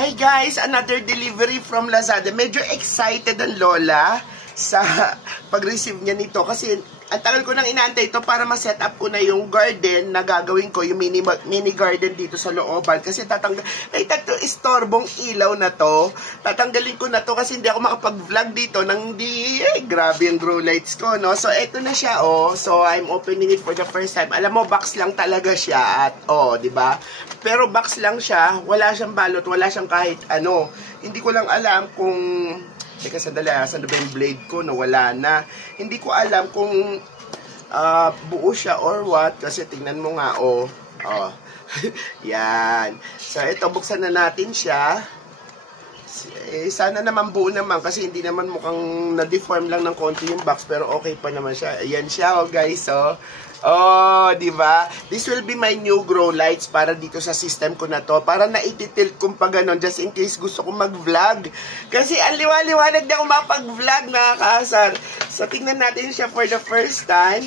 Hi guys, another delivery from Lazada. Medyo excited ang lola sa pag-receive niya nito kasi ang tagal ko nang inaantay ito para ma-set up ko na yung garden na gagawin ko, yung mini garden dito sa looban kasi may istorbong ilaw na to. Tatanggalin ko na to kasi hindi ako makapag-vlog dito nang grabe yung grow lights ko, no? So eto na siya, oh. So I'm opening it for the first time. Alam mo, box lang talaga siya at di ba? Pero box lang siya, wala siyang balot, wala siyang kahit ano. Hindi ko lang alam kung teka, sandali, saan ba yung blade ko? Nawala na. Hindi ko alam kung buo siya or what. Kasi tingnan mo nga, yan. So, ito, buksan na natin siya. Sana naman buo naman kasi hindi naman mukhang na-deform lang ng konti yung box. Pero okay pa naman siya. Ayan siya, guys, di ba? This will be my new grow lights para dito sa system ko na to. Para na-ititilt kung pa ganon, just in case gusto ko mag-vlog. Kasi ang liwanag na ako mapag-vlog, nakakaasar. So, tingnan natin siya for the first time.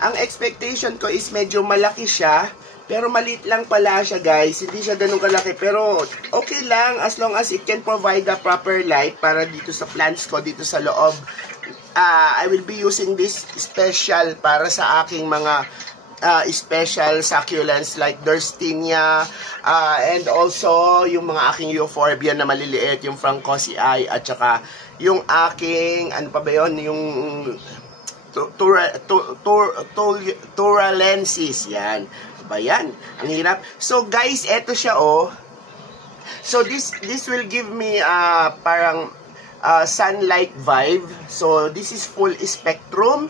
Ang expectation ko is medyo malaki siya. Pero maliit lang pala siya, guys. Hindi siya ganun kalaki. Pero okay lang as long as it can provide the proper light para dito sa plants ko, dito sa loob. I will be using this special para sa aking mga special succulents like Derstinia and also yung mga aking euphorbia na maliliit, yung Francosii at saka yung aking, ano pa ba yun, yung Turalensis, yan. Ba yan? Ang hirap. So guys, eto siya, So this will give me parang sunlight vibe. So, this is full spectrum.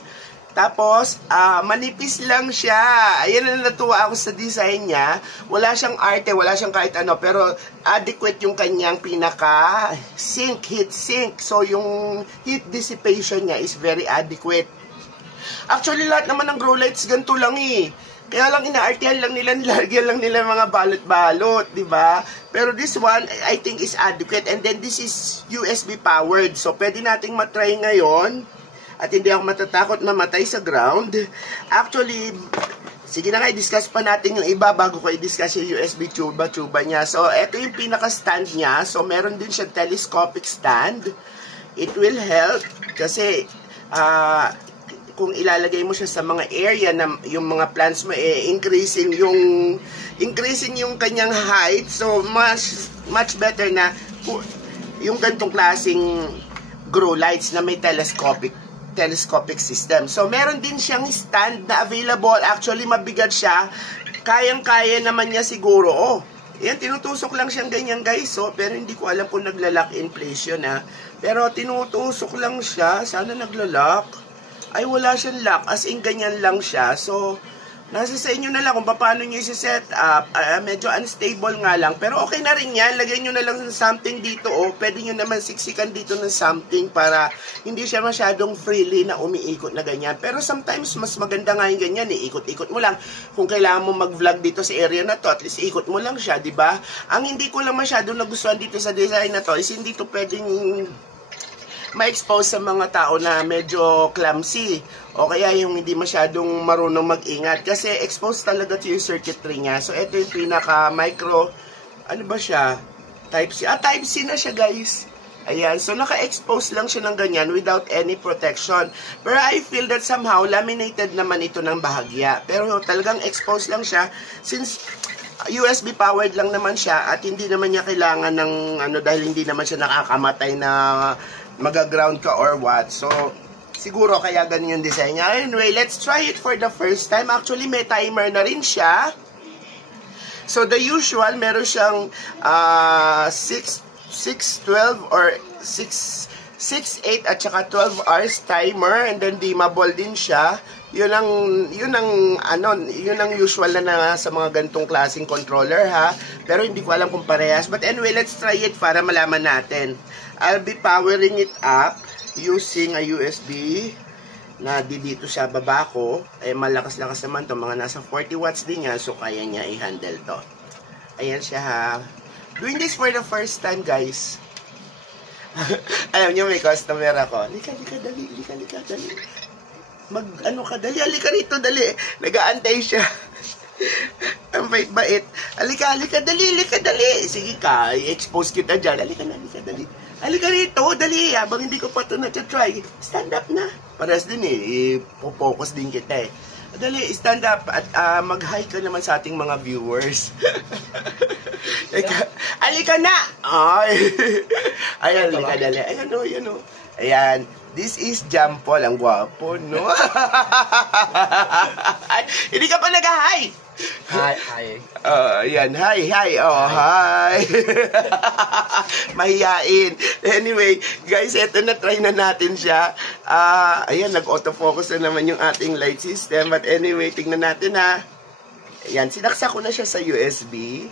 Tapos, manipis lang siya. Ayan na natuwa ako sa design niya. Wala siyang arte, wala siyang kahit ano. Pero, adequate yung kanyang pinaka-sink, heat sink. So, yung heat dissipation niya is very adequate. Actually, lahat naman ng grow lights ganito lang Kaya lang inaartihan lang nila, nilagyan lang nila mga balot-balot, di ba? Pero this one, I think is adequate. And then this is USB powered. So, pwede nating matry ngayon. At hindi ako matatakot mamatay sa ground. Actually, sige na nga, i-discuss pa natin yung iba bago ko i-discuss yung USB tuba niya. So, ito yung pinaka-stand niya. So, meron din siya telescopic stand. It will help kasi, kung ilalagay mo siya sa mga area na yung mga plants mo increasing yung kanyang height, so much better na yung gantong klaseng grow lights na may telescopic system. So meron din siyang stand na available. Actually mabigat siya, kayang-kaya naman niya siguro. Yan, tinutusok lang siyang ganyan, guys. Pero hindi ko alam kung nagla-lock in place yun pero tinutusok lang siya. Sana nagla-lock. Ay, wala siyang lock. As in, ganyan lang siya. So, nasa sa inyo na lang kung paano nyo i-set up. Medyo unstable nga lang. Pero okay na rin yan. Lagyan nyo na lang something dito. Pwede nyo naman siksikan dito ng something para hindi siya masyadong freely na umiikot na ganyan. Pero sometimes, mas maganda nga yung ganyan. Ikot-ikot mo lang. Kung kailangan mo mag-vlog dito sa area na to, at least ikot mo lang siya, di ba? Ang hindi ko lang masyadong nagustuhan dito sa design na to is hindi to pwedeng ma-expose sa mga tao na medyo clumsy o kaya yung hindi masyadong marunong mag-ingat kasi exposed talaga to yung circuitry niya. So, ito yung pinaka-micro, ano ba siya? Type-C. Type-C na siya, guys. Ayan. So, naka-expose lang siya ng ganyan without any protection. Pero I feel that somehow, laminated naman ito ng bahagya. Pero talagang exposed lang siya since USB powered lang naman siya at hindi naman niya kailangan ng dahil hindi naman siya nakakamatay na mag-ground ka or what. So, siguro kaya ganun yung design niya. Anyway, let's try it for the first time. Actually, may timer na rin siya. So, the usual, meron siyang 6, 12 or 6, 8 at saka 12 hours timer and then dimmable din siya. Yun ang usual na sa mga gantong klaseng controller pero hindi ko alam kung parehas. But anyway, let's try it para malaman natin. I'll be powering it up using a USB na dito sa baba ko. Malakas-lakas naman to, mga nasa 40 watts din yan, so kaya niya i-handle to. Ayan siya Doing this for the first time, guys. Alam niyo, may customer ako. Lika, dali. Dali. Halika rito, dali. Nag-aantay siya. Ang bait-bait. Halika, dali. Sige ka, i-expose kita dyan. Halika, dali. Halika rito, dali. Habang hindi ko pa ito na-try, stand up na. Paras din ipo-focus din kita Dali, stand up at mag-hi ka naman sa ating mga viewers. Halika na! Ayan, halika, dali. Ayan o. Ayan. This is Jampol. Ang gwapo, no? Hindi ka pa nag-hi! Hi. Ayan, hi. Hi. Mahiyain. Anyway, guys, eto na, try na natin siya. Ayan, nag-autofocus na naman yung ating light system. But anyway, tingnan natin ha. Ayan, sinaksak ko na siya sa USB.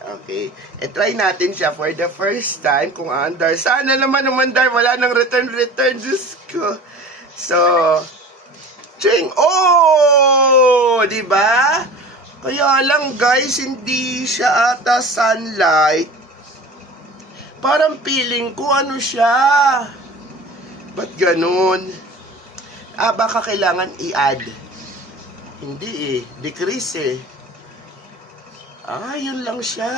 Okay. Try natin siya for the first time kung andar. Sana naman umandar. Wala nang return. Diyos ko. So, ching! Oh! Diba? Kaya lang guys, hindi siya ata sunlight. Parang feeling ko ano siya. Ba't ganun? Baka kailangan i-add. Hindi decrease yun lang siya.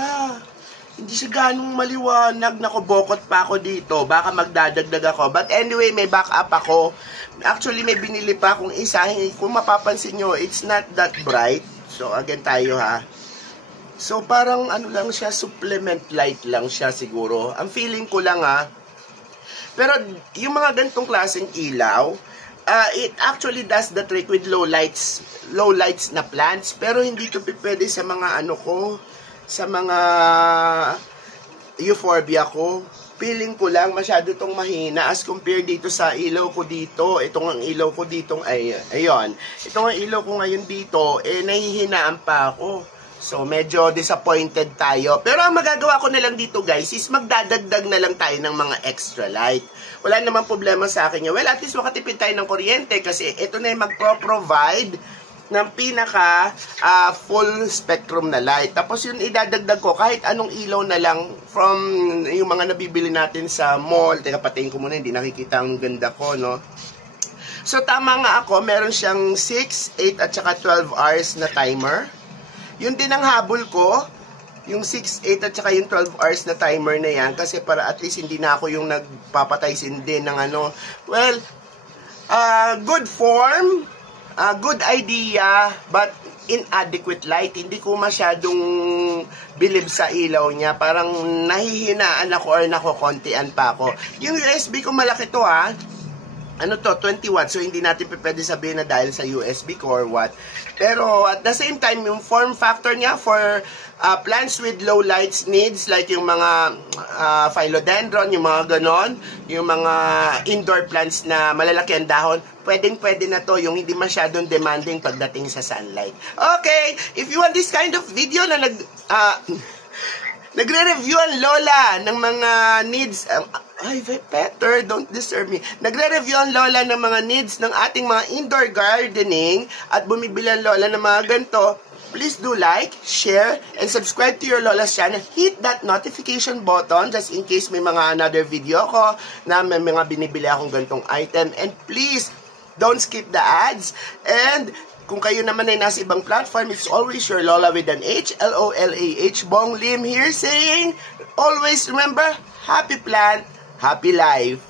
Hindi siya ganong maliwanag. Nakubokot pa ako dito. Baka magdadagdag ako. But anyway, may backup ako. Actually, may binili pa akong isa. Kung mapapansin nyo, it's not that bright. So, again tayo ha. So, parang ano lang siya, supplement light lang siya siguro. Ang feeling ko lang ha. Pero, yung mga ganitong klaseng ilaw, it actually does the trick with low lights na plants, pero hindi to pwede sa mga sa mga euphorbia ko. Feeling ko lang masyado tong mahina as compared dito sa ilaw ko dito. Itong ang ilaw ko dito ayun. Itong ang ilaw ko ngayon dito nahihinaan pa ako. So medyo disappointed tayo. Pero ang magagawa ko na lang dito guys is magdadagdag na lang tayo ng mga extra light. Wala namang problema sa akin. Well, at least makatipid tayo ng kuryente kasi ito na yung magpro-provide ng pinaka full spectrum na light. Tapos yun idadagdag ko kahit anong ilaw na lang from yung mga nabibili natin sa mall. Teka, patayin ko muna, hindi nakikita ang ganda ko, no? So tama nga ako, meron siyang 6, 8 at saka 12 hours na timer. Yun din ang habol ko. Yung 6, 8 at saka yung 12 hours na timer na yan kasi para at least hindi na ako yung nagpapatay sindi ng well, good form, good idea, but inadequate light. Hindi ko masyadong believe sa ilaw niya. Parang nahihinaan ako or nakukontian pa ako. Yung USB ko malaki to ha. 20 watts. So, hindi natin pwede sabihin na dahil sa USB ko or what. Pero, at the same time, yung form factor niya for plants with low lights needs, like yung mga philodendron, yung mga ganon, yung mga indoor plants na malalaki ang dahon, pwedeng-pwede na to, yung hindi masyadong demanding pagdating sa sunlight. Okay, if you want this kind of video na nagre-review ang lola ng mga needs, Peter, don't disturb me. Nagre-review ang lola ng mga needs ng ating mga indoor gardening at bumibili ang lola ng mga ganito. Please do like, share, and subscribe to your lola's channel. Hit that notification button just in case may mga another video ko na may mga binibili akong ganitong item. And please, don't skip the ads. And kung kayo naman ay nasa ibang platform, it's always your Lola with an H, L-O-L-A-H, Bong Lim here saying, always remember, happy plant, happy life.